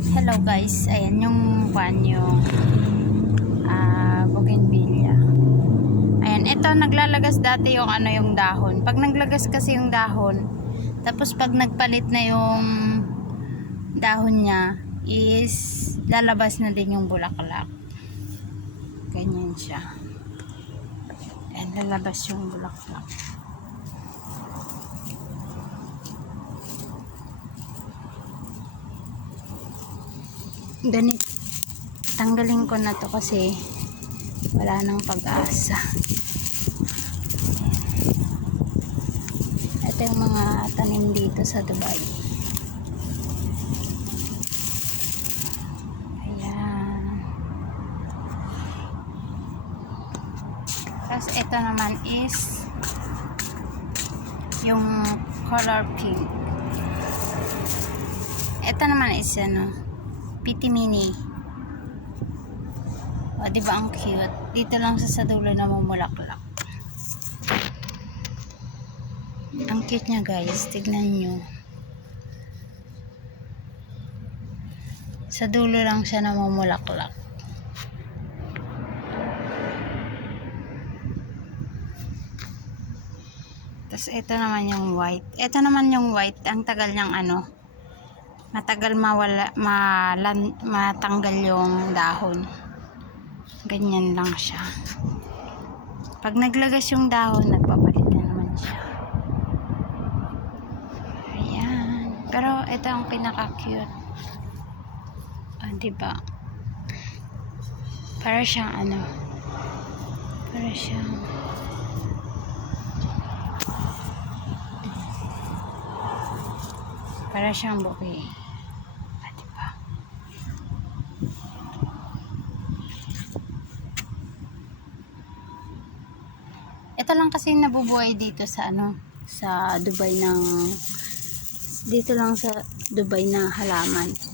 Hello guys, ayan yung bougainvillea. Ayan, ito naglalagas dati yung yung dahon. Pag naglagas kasi yung dahon, tapos pag nagpalit na yung dahon niya, is lalabas na din yung bulaklak. Ganyan siya. Ayan, lalabas yung bulaklak. Ganito. Tanggalin ko na to kasi wala nang pag-asa. Ito yung mga tanim dito sa Dubai. Ayan. Tapos ito naman is yung color pink. Ito naman is Piti Mini. O, diba ang cute? Dito lang sa dulo na mamulaklak. Ang cute niya guys. Tignan nyo. Sa dulo lang siya na mamulaklak. Tapos ito naman yung white. Ito naman yung white. Ang tagal niyang matagal matanggal yung dahon. Ganyan lang siya. Pag naglagas yung dahon, nagpapalit na naman siya. Ayan. Pero ito ang pinaka-cute. Diba? Para siyang para siyang bouquet. Diba? Ito lang kasi nabubuhay dito sa sa Dubai dito lang sa Dubai na halaman.